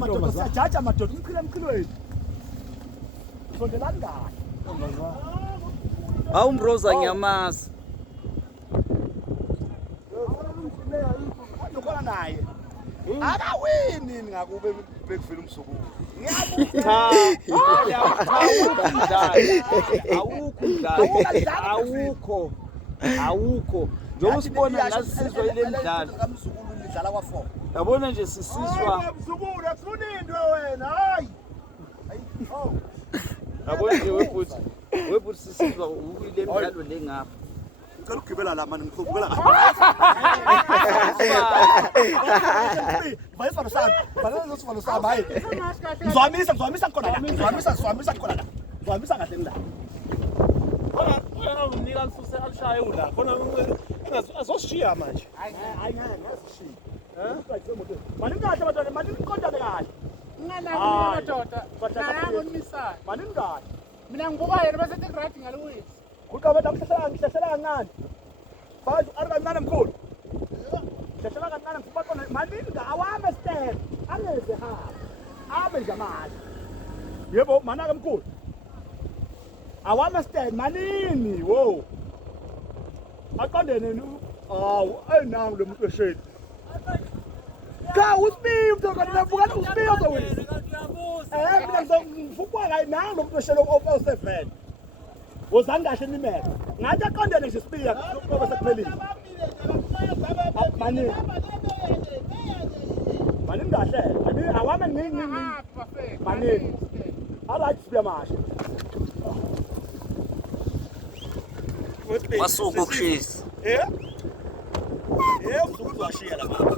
Madoda siyajaja madoda umkhile wethu. Sondelani kahle. Awumbroza ngiyamazi. Lokho naye. Akawini ngakube bekufela umsukulu. Awukho. Njengoba sibona ngasizwa ile mdlalo. Kamsukulu lidlala kwa4. Yabona nje sisizwa. Umsukulu akufuni into wena, hayi. Oh. Yabona nje webhuthi sisizwa ukuyile mdlalo lengapha. Ngicela ukugibela la manje ngikhubukela kahle. Bayifana sami. Bayifana sifana sami hayi. Ngizwamisa khona la. Ngizwamisa khona la. Ngizwamisa kahle ngila. Wena umnika alisuse alishaye ula khona azoshiya manje. Hayi ngiyazishiya. Mani kahle batwana, mani niqondane kahle. Ngana madoda. Ngana ngonisana. Mani kahle. Mina ngibuka yena bese ethi right ngalokwethu. Kuqabela ngihlahlela kancane. Bathi arikancane mkhulu. Ngihlahlela kancane mfowethu maninga awame step. Angeze ha. Abe njamali. Yebo manaka mkhulu. Awame step manini wo. Aqondene ayinangu lo muntu weshedi. Cha usibi umntwana buka usibi ozowena. Mina ngizofukwa kayi nangu lo muntu weshedi o7. Wozani kahle nimele. Ngathi aqondene nje sibiya ngoba sekuphelile. Mani. Mani kahle. Mani awame nini. Mani. Alright sibiya mashe. Wasuka ukushisa. Umzukulu washiya la mama.